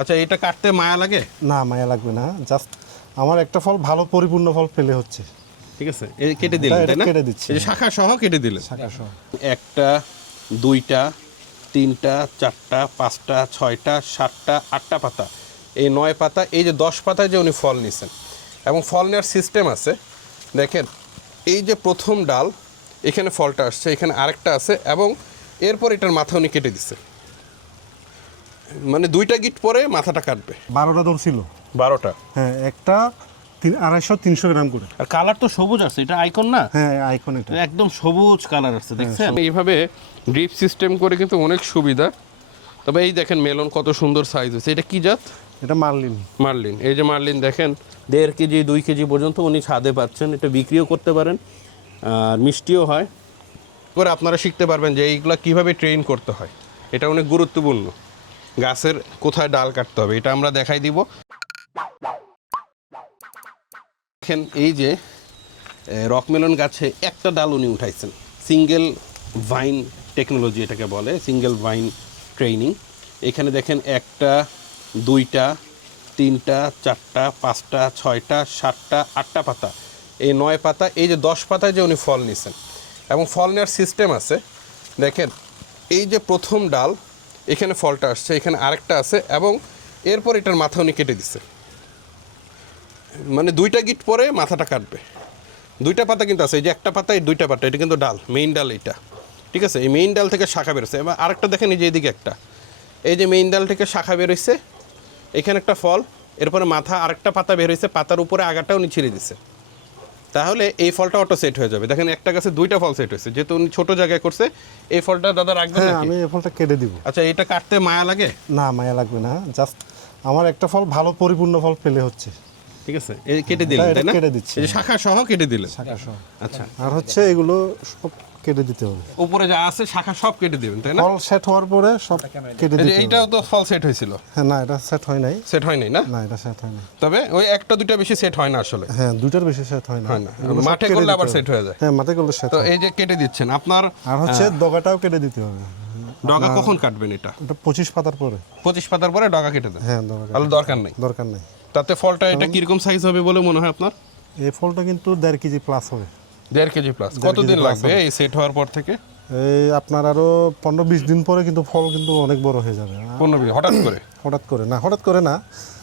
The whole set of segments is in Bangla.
আচ্ছা, এটা কাটতে মায়া লাগে? না, মায়া লাগবে না, জাস্ট আমার একটা ফল ভালো পরিপূর্ণ ফল পেলে হচ্ছে। ঠিক আছে, এই কেটে দিলেন তাই না? কেটে দিচ্ছি, এই যে শাখা সহ কেটে দিলেন। শাখা সহ। একটা, দুইটা, তিনটা, চারটা, পাঁচটা, ছয়টা, সাতটা, আটটা পাতা, এই 9 পাতা, এই যে 10 পাতায় যে উনি ফল নিছেন এবং ফল নেওয়ার সিস্টেম আছে। দেখেন, এই যে প্রথম ডাল, এখানে ফলটা আসছে, এখানে আরেকটা আছে এবং এরপর এটার মাথা উনি কেটে দিছে, মানে 2টা গিট পরে মাথাটা কাটবে। 12টা ধরছিল। 12টা? হ্যাঁ, একটা 250-300 গ্রাম করে। আর কালার তো সবুজ আছে, এটা আইকন না? হ্যাঁ, আইকন এটা একদম সবুজ কালার আছে, দেখছেন? এইভাবে ড্রিপ সিস্টেম করে কিন্তু অনেক সুবিধা। তবে এই দেখেন মেলন কত সুন্দর সাইজ হয়েছে। এটা কি জাত? এটা মার্লিন। মার্লিন। এই যে মার্লিন দেখেন 1.5 কেজি 2 কেজি পর্যন্ত উনি ছাদে পাচ্ছেন। এটা বিক্রিও করতে পারেন আর মিষ্টিও হয়। করে আপনারা শিখতে পারবেন যে এইগুলো কীভাবে ট্রেন করতে হয়। এটা অনেক গুরুত্বপূর্ণ। গাছের কোথায় ডাল কাটতে হবে এটা আমরা দেখাই দিব। দেখেন এই যে রকমেলন গাছে একটা ডাল উনি উঠাইছেন। সিঙ্গেল ভাইন টেকনোলজি এটাকে বলে, সিঙ্গেল ভাইন ট্রেনিং। এখানে দেখেন একটা, দুইটা, তিনটা, চারটা, পাঁচটা, ছয়টা, সাতটা, আটটা পাতা, এই 9 পাতা, এই যে 10 পাতায় যে উনি ফল নিছেন এবং ফল নেওয়ার সিস্টেম আছে। দেখেন, এই যে প্রথম ডাল, এখানে ফলটা আসছে, এখানে আরেকটা আছে এবং এরপর এটার মাথা উনি কেটে দিছে, মানে 2টা গিট পরে মাথাটা কাটবে। 2টা পাতা কিন্তু আছে, এই যে একটা পাতা, এই 2টা পাতা, এটা কিন্তু ডাল, মেইন ডাল এইটা। ঠিক আছে, এই মেইন ডাল থেকে শাখা বেরোচ্ছে। এবার আরেকটা দেখেন, এই যে এদিকে একটা, এই যে মেইন ডাল থেকে শাখা বেরোচ্ছে, এখানে একটা ফল, এরপরে মাথা আরেকটা পাতা বের হয়েছে, পাতার উপরে আগাটা উনি ছিঁড়ে দিছে। তাহলে এই ফলটা অটো সেট হয়ে যাবে। দেখেন একটা গাছে 2টা ফল সেট হয়েছে, যেহেতু উনি ছোট জায়গায় করছে। এই ফলটা দাদা রাখবেন হ্যাঁ, নাকি? আমি এই ফলটা কেটে দিব। আচ্ছা, এটা কাটতে মায়া লাগে? না, মায়া লাগবে না, জাস্ট আমার একটা ফল ভালো পরিপূর্ণ ফল পেলে হচ্ছে। ঠিক আছে, এই কেটে দিলেন তাই না? কেটে দিচ্ছি, এই যে শাখা সহ কেটে দিলেন। শাখা সহ। আচ্ছা, আর হচ্ছে এগুলো সব কেটে দিতে হবে। উপরে যা আছে শাখা সব কেটে দিবেন তাই না? ফল সেট হওয়ার পরে সব কেটে এই যে দিতে হবে। এইটাও তো ফল সেট হয়েছিল। হ্যাঁ, না, এটা সেট হয় নাই। সেট হয় নাই না? না, এটা সেট হয় না। তবে ওই একটা দুইটা বেশি সেট হয় না আসলে। হ্যাঁ, 2টার বেশি সেট হয় না। হয় না, এগুলো সব মাঠে কেটে করলে দিতে আবার হবে। সেট হয়ে যায়। হ্যাঁ, মাঠে করলে সেট তো হয়। এই যে কেটে দিচ্ছেন আপনার। আর হচ্ছে ডগাটাও কেটে দিতে হবে। ডগা কখন কাটবেন এটা? এটা 25 পাতার পরে। 25 পাতার পরে ডগা কেটে দেন? হ্যাঁ, ডগা তাহলে দরকার নেই। দরকার নেই। তাতে ফলটা এটা কিরকম সাইজ হবে বলে মনে হয় আপনার? এই ফলটা কিন্তু 1.5 কেজি প্লাস হবে। 1.5 কেজি প্লাস। কতদিন লাগবে এই সেট হওয়ার পর থেকে? এই আপনার আরো 15-20 দিন পরে কিন্তু ফল কিন্তু অনেক বড় হয়ে যাবে। 15-20 হঠাৎ করে? হঠাৎ করে না, হঠাৎ করে না,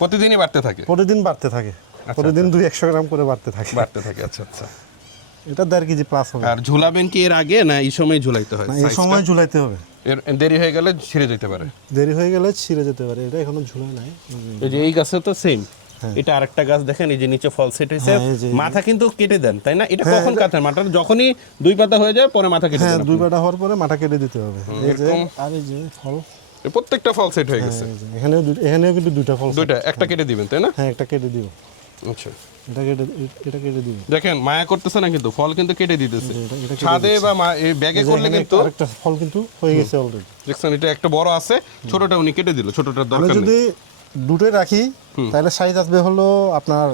প্রতিদিনই বাড়তে থাকে? প্রতিদিন বাড়তে থাকে। প্রতিদিন 200-100 গ্রাম করে বাড়তে থাকে। বাড়তে থাকে, আচ্ছা আচ্ছা। এটা 1.5 কেজি প্লাস হবে। আর ঝুলাবেন কি এর আগে না এই সময় ঝুলাইতে হয়? না, এই সময় ঝুলাইতে হবে। এর দেরি হয়ে গেলে ছিঁড়ে যেতে পারে? দেরি হয়ে গেলে ছিঁড়ে যেতে পারে। এটা এখনো ঝুলায় নাই। এই যে এই গাছে তো সেম। এটা আরেকটা গাছ দেখেন, এই যে নিচে ফল সেট হয়েছে। হ্যাঁ, এই যে- মাথা কিন্তু কেটে দেন তাই না? এটা কখন কাটেন? মাথা যখনই 2 পাতা হয়ে যায় পরে মাথা কেটে হ্যাঁ, দেন? 2 পাতা হওয়ার পরে মাথা কেটে দিতে হবে। এই যে এরকম? আর এই যে ফল, প্রত্যেকটা ফল সেট হয়ে গেছে? এই যে এখানেও কিন্তু 2টা ফল। 2টা, একটা কেটে দিবেন তাই না? হ্যাঁ, একটা কেটে দিব। আচ্ছা, এটা কেটে দিব। দেখেন মায়া করতেছে না কিন্তু, ফল কিন্তু কেটে দিতেছে। এটা কেটে ছাদে বা এই ব্যাগে করলে কিন্তু আরেকটা ফল কিন্তু হয়ে গেছে অলরেডি। দেখছেন, এটা একটা বড় আছে, ছোটটা উনি কেটে দিল, ছোটটার আমি দরকার নেই। যদি দুটোই রাখি তাহলে সাইজ আসবে হলো আপনার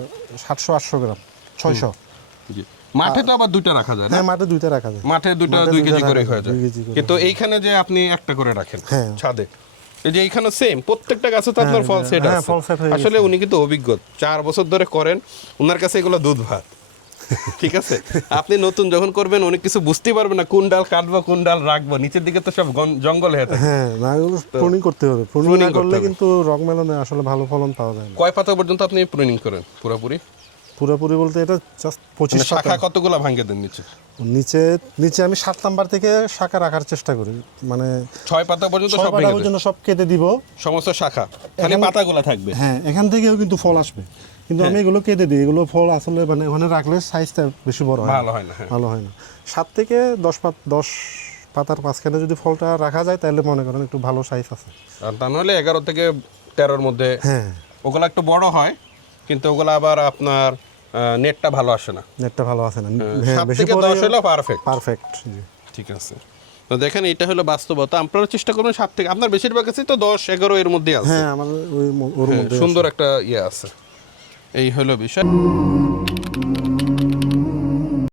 700-800 গ্রাম, 600। জি, মাঠে তো আবার 2টা রাখা যায় না? হ্যাঁ, মাঠে 2টা রাখা যায়। মাঠে 2টা 2 কেজি করে হয়ে যায়। 2 কেজি করে। কিন্তু এইখানে যে আপনি একটা করে রাখেন হ্যাঁ। ছাদে, এই যে এইখানে সেম প্রত্যেকটা গাছে তো আপনার ফল সেট হ্যাঁ, আছে। ফল সেট হয়ে গেছে। আসলে উনি কিন্তু অভিজ্ঞ, 4 বছর ধরে করেন, ওনার কাছে এগুলো দুধ ভাত। ঠিক আছে, আপনি নতুন যখন করবেন অনেক কিছু বুঝতেই পারবেন না, কোন ডাল কাটবো কোন ডাল রাখবো। নিচের দিকে তো সব জঙ্গল হয়ে থাকে। হ্যাঁ, না, এগুলো প্রুনিং করতে হবে। প্রুনিং না করতে করলে হবে। কিন্তু রকমেলনে আসলে ভালো ফলন পাওয়া যায় না। কয় পাতা পর্যন্ত আপনি প্রুনিং করেন পুরোপুরি? পুরোপুরি বলতে এটা জাস্ট 25 মানে শাখা পাতা। কতগুলো ভাঙে দেন নিচে? নিচে আমি 7 নাম্বার থেকে শাখা রাখার চেষ্টা করি, মানে 6 পাতা পর্যন্ত 6 সব পাতা ভেঙে দেন? পর্যন্ত সব কেটে দিব। সমস্ত শাখা, খালি পাতাগুলো থাকবে? হ্যাঁ, এখান থেকেও কিন্তু ফল আসবে, কিন্তু আমি এগুলো কেটে দিই। এগুলো ফল আসলে মানে ওখানে রাখলে সাইজটা বেশি বড় হয়, ভালো হয় না। হ্যাঁ, ভালো হয় না। 7 থেকে 10 পাতার মাঝখানে যদি ফলটা রাখা যায় তাহলে মনে করেন একটু ভালো সাইজ আছে। আর তা নাহলে 11 থেকে 13-র মধ্যে। হ্যাঁ, ওগুলো একটু বড় হয়, কিন্তু ওগুলো আবার আপনার নেটটা ভালো আসে না। নেটটা ভালো আছে না। হ্যাঁ, 7 বেশি থেকে 10 হলো পারফেক্ট। পারফেক্ট। ঠিক আছে, তো দেখেন এটা হলো বাস্তবতা। আপনারা চেষ্টা করবেন 7 থেকে, আপনার বেশিরভাগ কাছেই তো 10-11 এর মধ্যে আছে। হ্যাঁ, আমাদের ওর মধ্যে সুন্দর একটা ইয়ে আছে। এই হলো বিষয়।